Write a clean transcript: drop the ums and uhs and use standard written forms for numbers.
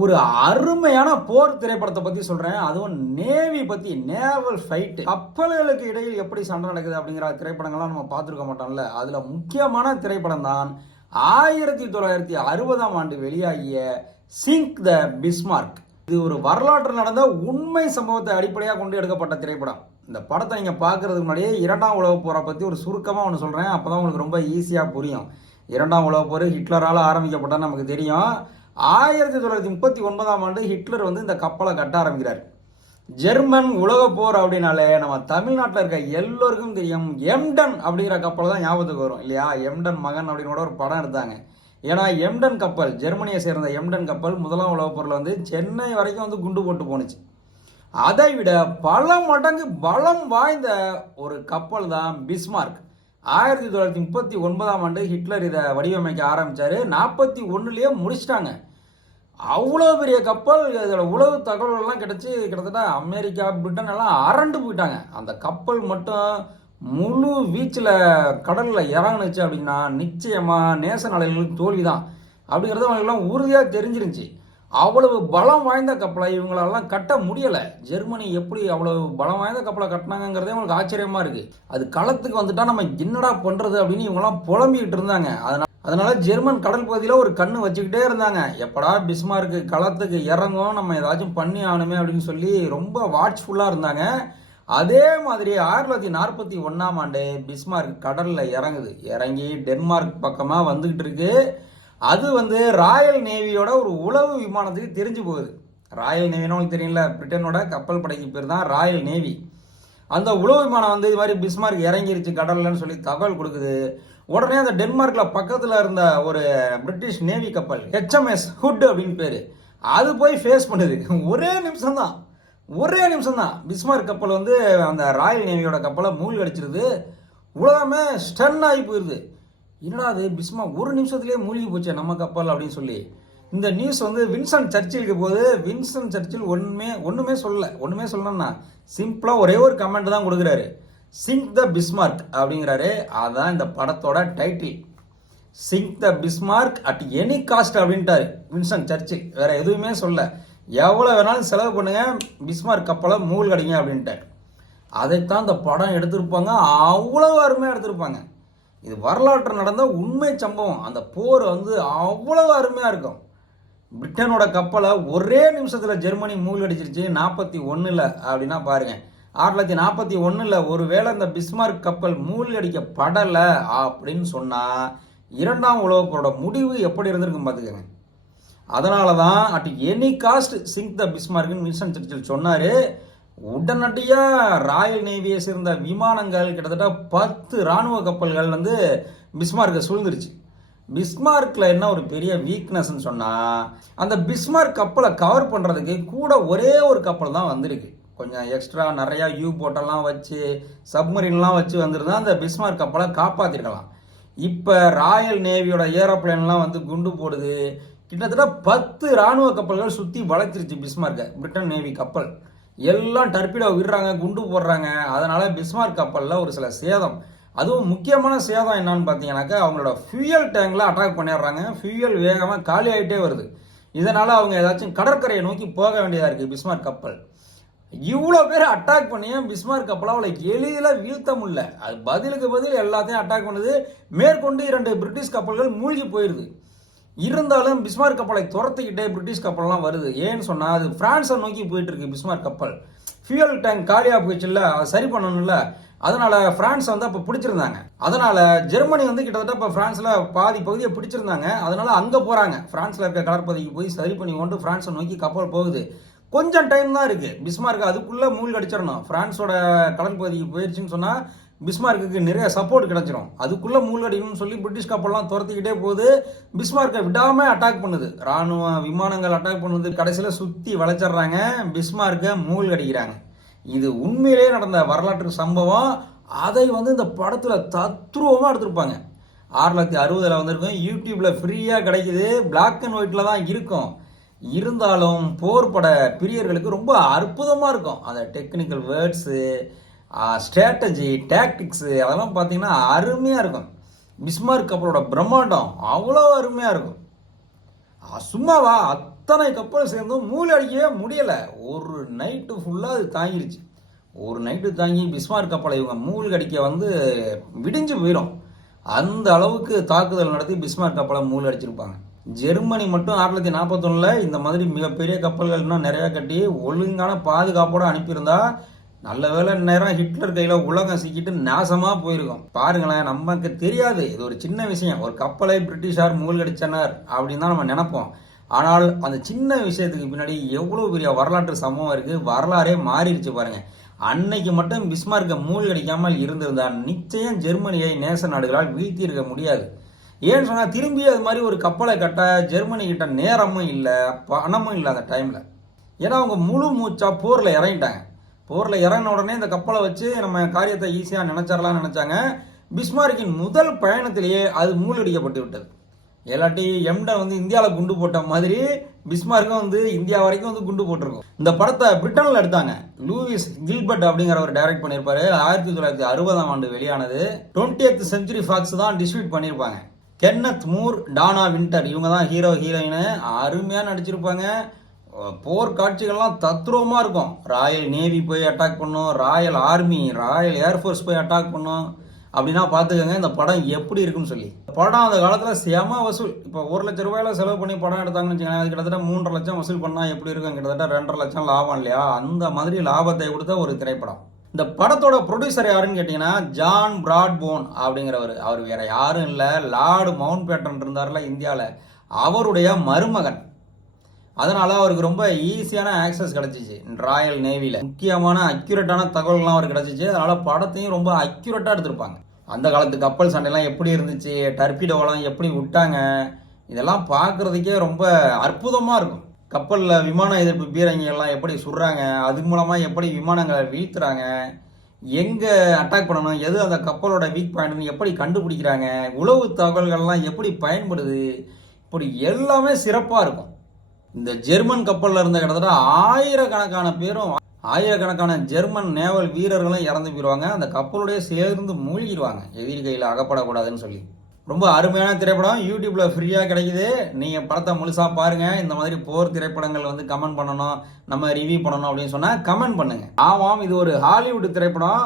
ஒரு அருமையான போர் திரைப்படத்தை பத்தி சொல்றேன். அதுவும் நேவி பத்தி, நேவல் ஃபைட், கப்பல்களுக்கு இடையில் எப்படி சண்டை நடக்குது அப்படிங்கிற திரைப்படங்கள்லாம் நம்ம பார்த்துருக்க மாட்டோம்ல. அதுல முக்கியமான திரைப்படம் தான் 1960ஆம் ஆண்டு வெளியாகிய சிங்க் த பிஸ்மார்க். இது ஒரு வரலாற்று நடந்த உண்மை சம்பவத்தை அடிப்படையாக கொண்டு எடுக்கப்பட்ட திரைப்படம். இந்த படத்தை நீங்க பார்க்கறதுக்கு முன்னாடியே இரண்டாம் உலக போரை பத்தி ஒரு சுருக்கமா ஒன்று சொல்றேன். அப்பதான் உங்களுக்கு ரொம்ப ஈஸியா புரியும். இரண்டாம் உலக போர் ஹிட்லரால் ஆரம்பிக்கப்பட்ட நமக்கு தெரியும். 1939ஆம் ஆண்டு ஹிட்லர் இந்த கப்பலை கட்ட ஆரம்பிக்கிறார். ஜெர்மன் உலக போர் அப்படின்னாலே நம்ம தமிழ்நாட்டில் இருக்க எல்லோருக்கும் தெரியும், எம்டன் அப்படிங்கிற கப்பல் தான் ஞாபகத்துக்கு வரும் இல்லையா? எம்டன் மகன் அப்படின்னு கூட ஒரு படம் எடுத்தாங்க. ஏன்னா எம்டன் கப்பல், ஜெர்மனியை சேர்ந்த எம்டன் கப்பல் முதலாம் உலக போரில் சென்னை வரைக்கும் குண்டு போட்டு போனுச்சு. அதை விட பல மடங்கு பலம் வாய்ந்த ஒரு கப்பல் தான் பிஸ்மார்க். 1939ஆம் ஆண்டு ஹிட்லர் இதை வடிவமைக்க ஆரம்பிச்சாரு. 41லயே முடிச்சிட்டாங்க. அவ்வளோ பெரிய கப்பல். இதில் உளவு தகவல்கள்லாம் கிடைச்சி கிட்டத்தட்ட அமெரிக்கா, பிரிட்டன் எல்லாம் அரண்டு போயிட்டாங்க. அந்த கப்பல் மட்டும் முழு வீச்சில் கடலில் இறங்குனுச்சு அப்படின்னா நிச்சயமா நேச நாடுகளுக்கு தோல்விதான் அப்படிங்கிறது அவங்களுக்குலாம் உறுதியாக தெரிஞ்சிருந்துச்சு. அவ்வளவு பலம் வாய்ந்த கப்பலை இவங்களெல்லாம் கட்ட முடியலை. ஜெர்மனி எப்படி அவ்வளவு பலம் வாய்ந்த கப்பலை கட்டினாங்கிறதே அவங்களுக்கு ஆச்சரியமா இருக்கு. அது களத்துக்கு வந்துட்டா நம்ம என்னடா பண்றது அப்படின்னு இவங்கெல்லாம் புலம்பிக்கிட்டு இருந்தாங்க. அதனால ஜெர்மன் கடல் பகுதியில் ஒரு கண்ணு வச்சுக்கிட்டே இருந்தாங்க. எப்படா பிஸ்மார்க்கு களத்துக்கு இறங்கும், நம்ம ஏதாச்சும் பண்ணி ஆகணுமே அப்படின்னு சொல்லி ரொம்ப வாட்ச்ஃபுல்லாக இருந்தாங்க. அதே மாதிரி 1941ஆம் ஆண்டு பிஸ்மார்க் கடல்ல இறங்குது. இறங்கி டென்மார்க் பக்கமா வந்துகிட்டு இருக்கு. அது ராயல் நேவியோட ஒரு உளவு விமானத்துக்கு தெரிஞ்சு போகுது. ராயல் நேவின்னு உங்களுக்கு தெரியல, பிரிட்டனோட கப்பல் படைக்கு பேர் தான் ராயல் நேவி. அந்த உளவு விமானம் இது மாதிரி பிஸ்மார்க் இறங்கிருச்சு கடல்லன்னு சொல்லி தகவல் கொடுக்குது. உடனே அந்த டென்மார்க்ல பக்கத்துல இருந்த ஒரு பிரிட்டிஷ் நேவி கப்பல் HMS ஹுட் அப்படின்னு பேரு, அது போய் ஃபேஸ் பண்ணுது. ஒரே நிமிஷம் தான் பிஸ்மார்க் கப்பல் அந்த ராயல் நேவியோட கப்பலை மூழ்கி அடிச்சிருது. உலகமே ஸ்டன் ஆகி போயிருது. என்னடா அது பிஸ்மார்க் ஒரு நிமிஷத்துலேயே மூழ்கி போச்சு நம்ம கப்பல் அப்படின்னு சொல்லி இந்த நியூஸ் வின்ஸ்டன் சர்ச்சிலுக்கு போது. வின்ஸ்டன் சர்ச்சில் ஒண்ணுமே சொல்லணும்னா சிம்பிளா ஒரே ஒரு கமெண்ட் தான் கொடுக்குறாரு, சிங்க் த பிஸ்மார்க் அப்படிங்கிறாரு. அதான் இந்த படத்தோட title, sink the Bismarck at any cost அப்படின்ட்டாரு வின்ஸ்டன் சர்ச்சில். வேற எதுவுமே சொல்ல, எவ்வளவு வேணாலும் செலவு பண்ணுங்க, பிஸ்மார்க் கப்பலை மூழ்கடிங்க அப்படின்ட்டார். அதைத்தான் இந்த படம் எடுத்திருப்பாங்க. அவ்வளவு அருமையா எடுத்திருப்பாங்க. இது வரலாற்று நடந்த உண்மை சம்பவம். அந்த போர் அவ்வளவு அருமையா இருக்கும். பிரிட்டனோட கப்பலை ஒரே நிமிஷத்துல ஜெர்மனி மூழ்கடிச்சிருச்சு 41ல் அப்படின்னா பாருங்க. 1941ல் ஒருவேளை இந்த பிஸ்மார்க் கப்பல் மூழ்கடிக்கப்படலை அப்படின்னு சொன்னா இரண்டாம் உலகப் போரோட முடிவு எப்படி இருந்திருக்கும் பார்த்துக்கங்க. அதனாலதான் at any cost sink the பிஸ்மார்க்னு வின்ஸ்டன் சர்ச்சில் சொன்னாரு. உடனடியா ராயல் நேவியை சேர்ந்த விமானங்கள் கிட்டத்தட்ட 10 ராணுவ கப்பல்கள் பிஸ்மார்க்கை சூழ்ந்துருச்சு. பிஸ்மார்க்ல என்ன ஒரு பெரிய வீக்னஸ் சொன்னா, அந்த பிஸ்மார்க் கப்பலை கவர் பண்றதுக்கு கூட ஒரே ஒரு கப்பல் தான் வந்திருக்கு. கொஞ்சம் எக்ஸ்ட்ரா நிறைய யூ போட்டெல்லாம் வச்சு, சப்மரீன்லாம் வச்சு வந்திருந்தா அந்த பிஸ்மார்க் கப்பலை காப்பாத்திருக்கலாம். இப்ப ராயல் நேவியோட ஏரோப்ளேன்லாம் குண்டு போடுது. கிட்டத்தட்ட 10 ராணுவ கப்பல்கள் சுத்தி வளைச்சிருச்சு பிஸ்மார்க்கை. பிரிட்டன் நேவி கப்பல் எல்லாம் டர்பிடோ விடுறாங்க, குண்டு போடுறாங்க. அதனால பிஸ்மார்க் கப்பல்ல ஒரு சில சேதம். அதுவும் முக்கியமான சேதம் என்னன்னு பாத்தீங்கன்னாக்கா, அவங்களோட ஃபியூயல் டேங்க்ல அட்டாக் பண்ணிடுறாங்க. ஃபியூயல் வேகமா காலி ஆகிட்டே வருது. இதனால அவங்க ஏதாச்சும் கடற்கரையை நோக்கி போக வேண்டியதா இருக்கு பிஸ்மார்க் கப்பல். இவ்வளவு பேர் அட்டாக் பண்ணியும் பிஸ்மார்க் கப்பலை அவளை எளிதில் வீழ்த்த முடியல. அது பதிலுக்கு பதில் எல்லாத்தையும் அட்டாக் பண்ணுது. மேற்கொண்டு 2 பிரிட்டிஷ் கப்பல்கள் மூழ்கி போயிருது. இருந்தாலும் பிஸ்மார்க் கப்பலை துரத்துக்கிட்டே பிரிட்டிஷ் கப்பல்லாம் வருது. ஏன்னு சொன்னா அது பிரான்ஸை நோக்கி போயிட்டு இருக்கு பிஸ்மார்க் கப்பல். ஃபியூயல் டேங்க் காலியா போயிடுச்சுல்ல, அதை சரி பண்ணணும்ல. அதனால பிரான்ஸ் அப்ப பிடிச்சிருந்தாங்க. அதனால ஜெர்மனி கிட்டத்தட்ட இப்ப பிரான்ஸ்ல பாதி பகுதியை பிடிச்சிருந்தாங்க. அதனால அங்க போறாங்க. பிரான்ஸ்ல இருக்க கடற்பகுதிக்கு போய் சரி பண்ணி கொண்டு பிரான்ஸை நோக்கி கப்பல் போகுது. கொஞ்சம் டைம் தான் இருக்கு. பிஸ்மார்க் அதுக்குள்ள மூழ்கி அடிச்சிடணும். பிரான்ஸோட கடல் பகுதிக்கு போயிடுச்சுன்னு சொன்னா பிஸ்மார்க்கு நிறைய சப்போர்ட் கிடைச்சிடும். அதுக்குள்ள மூழ்கடிக்கணும்னு சொல்லி பிரிட்டிஷ் கப்பல்லாம் துரத்திக்கிட்டே போகுது. பிஸ்மார்க்கை விடாம அட்டாக் பண்ணுது. ராணுவ விமானங்கள் அட்டாக் பண்ணுது. கடைசியில சுத்தி வளைச்சிடுறாங்க, பிஸ்மார்க்கை மூழ்கடிக்கிறாங்க. இது உண்மையிலேயே நடந்த வரலாற்று சம்பவம். அதை இந்த படத்துல தத்ரூபமா எடுத்திருப்பாங்க. 1960ல் வந்திருக்கும். யூடியூப்ல ஃப்ரீயா கிடைக்குது. பிளாக் அண்ட் ஒயிட்ல தான் இருக்கும். இருந்தாலும் போர் பட பிரியர்களுக்கு ரொம்ப அற்புதமா இருக்கும். அந்த டெக்னிக்கல் வேர்ட்ஸு, ஸ்ட்ராட்டஜி, டாக்டிக்ஸ் அதெல்லாம் பார்த்தீங்கன்னா அருமையா இருக்கும். பிஸ்மார்க் கப்பலோட பிரம்மாண்டம் அவ்வளோ அருமையா இருக்கும். சும்மாவா அத்தனை கப்பல் சேர்ந்தும் மூழ்கி அடிக்கவே முடியலை. ஒரு நைட்டு ஃபுல்லாக அது தாங்கிருச்சு. ஒரு நைட்டு தாங்கி பிஸ்மார்க் கப்பலை இவங்க மூழ்கி அடிக்க வந்து விடிஞ்சு போயிடும். அந்த அளவுக்கு தாக்குதல் நடத்தி பிஸ்மார்க் கப்பலை மூழ்கி அடிச்சிருப்பாங்க. ஜெர்மனி மட்டும் 1941 இந்த மாதிரி மிகப்பெரிய கப்பல்கள் இன்னும் நிறையா கட்டி ஒழுங்கான பாதுகாப்போடு அனுப்பியிருந்தா நல்ல வேலை நேரம் ஹிட்லர் கையில் உலகம் சிக்கிட்டு நாசமாக போயிருக்கும். பாருங்களேன், நமக்கு தெரியாது, இது ஒரு சின்ன விஷயம். ஒரு கப்பலை பிரிட்டிஷார் மூழ்கடிச்சனர் அப்படின்னு தான் நம்ம நினைப்போம். ஆனால் அந்த சின்ன விஷயத்துக்கு பின்னாடி எவ்வளோ பெரிய வரலாற்று சம்பவம் இருக்குது. வரலாறே மாறிடுச்சு பாருங்க. அன்னைக்கு மட்டும் பிஸ்மார்க்கை மூழ்கடிக்காமல் இருந்திருந்தா நிச்சயம் ஜெர்மனியை நேச நாடுகளால் வீழ்த்தி இருக்க முடியாது. ஏன்னு சொன்னால் திரும்பி அது மாதிரி ஒரு கப்பலை கட்ட ஜெர்மனி கிட்ட நேரமும் இல்லை, பணமும் இல்லை அந்த டைமில். ஏன்னா அவங்க முழு மூச்சா போரில் இறங்கிட்டாங்க. போரில் இறங்கின உடனே இந்த கப்பலை வச்சு நம்ம காரியத்தை ஈஸியாக நினைச்சிடலாம்னு நினச்சாங்க. பிஸ்மார்க்கின் முதல் பயணத்திலேயே அது மூழ்கடிக்கப்பட்டு விட்டது. இல்லாட்டி எம்டன் வந்து இந்தியாவில் குண்டு போட்ட மாதிரி பிஸ்மார்க்கும் வந்து இந்தியா வரைக்கும் வந்து குண்டு போட்டிருக்கும். இந்த படத்தை பிரிட்டனில் எடுத்தாங்க. லூயிஸ் கில்பர்ட் அப்படிங்கிறவர் டைரக்ட் பண்ணியிருப்பாரு. 1960 வெளியானது. 20th செஞ்சுரி ஃபாக்ஸ் தான் டிஸ்ட்ரிபியூட் பண்ணியிருப்பாங்க. கென்னத் மூர், டானா வின்டர் இவங்க தான் ஹீரோ ஹீரோயின். அருமையாக நடிச்சிருப்பாங்க. போர் காட்சிகள்லாம் தத்ரூபமாக இருக்கும். ராயல் நேவி போய் அட்டாக் பண்ணும், ராயல் ஆர்மி, ராயல் ஏர்ஃபோர்ஸ் போய் அட்டாக் பண்ணும். அப்படின்னா பார்த்துக்கோங்க இந்த படம் எப்படி இருக்குன்னு சொல்லி. படம் அந்த காலத்தில் செம வசூல். இப்போ 1 லட்ச ரூபாயில செலவு பண்ணி படம் எடுத்தாங்கன்னு வச்சுக்கோங்க, அது கிட்டத்தட்ட 3.5 லட்சம் வசூல் பண்ணால் எப்படி இருக்கும்? கிட்டத்தட்ட 2.5 லட்சம் லாபம் இல்லையா? அந்த மாதிரி லாபத்தை கொடுத்த ஒரு திரைப்படம். இந்த படத்தோட ப்ரொடியூசர் யாருன்னு கேட்டிங்கன்னா ஜான் பிராட்போன் அப்படிங்கிறவர். அவர் வேற யாரும் இல்லை, லார்டு மவுண்ட் பேட்டன் இருந்தார்ல இந்தியாவில், அவருடைய மருமகன். அதனால அவருக்கு ரொம்ப ஈஸியான ஆக்சஸ் கிடைச்சிச்சு ராயல் நேவியில். முக்கியமான அக்யூரேட்டான தகவல்கள்லாம் அவருக்கு கிடைச்சிச்சு. அதனால படத்தையும் ரொம்ப அக்யூரேட்டாக எடுத்திருப்பாங்க. அந்த காலத்து கப்பல் சண்டைலாம் எப்படி இருந்துச்சு, டர்பிடோவெல்லாம் எப்படி விட்டாங்க, இதெல்லாம் பார்க்குறதுக்கே ரொம்ப அற்புதமாக இருக்கும். கப்பலில் விமான எதிர்ப்பு பீரங்கிகள்லாம் எப்படி சுடுறாங்க, அது மூலமாக எப்படி விமானங்களை வீழ்த்துறாங்க, எங்கே அட்டாக் பண்ணணும், எது அந்த கப்பலோட வீக் பாயிண்ட்னு எப்படி கண்டுபிடிக்கிறாங்க, உளவு தகவல்கள்லாம் எப்படி பயன்படுது, இப்படி எல்லாமே சிறப்பாக இருக்கும். இந்த ஜெர்மன் கப்பலில் இருந்த கிட்டத்தட்ட ஆயிரக்கணக்கான பேரும், ஆயிரக்கணக்கான ஜெர்மன் நேவல் வீரர்களும் இறந்து போயிடுவாங்க. அந்த கப்பலுடைய சேர்ந்து மூழ்கிடுவாங்க, எதிரி கையில் அகப்படக்கூடாதுன்னு சொல்லி. ரொம்ப அருமையான திரைப்படம் யூடியூப்ல ஃப்ரீயாக கிடைக்குது. நீங்கள் படத்தை முழுசாக பாருங்கள். இந்த மாதிரி போர் திரைப்படங்கள் வந்து கமெண்ட் பண்ணணும், நம்ம ரிவ்யூ பண்ணணும் அப்படின்னு சொன்னால் கமெண்ட் பண்ணுங்கள். ஆமாம், இது ஒரு ஹாலிவுட் திரைப்படம்.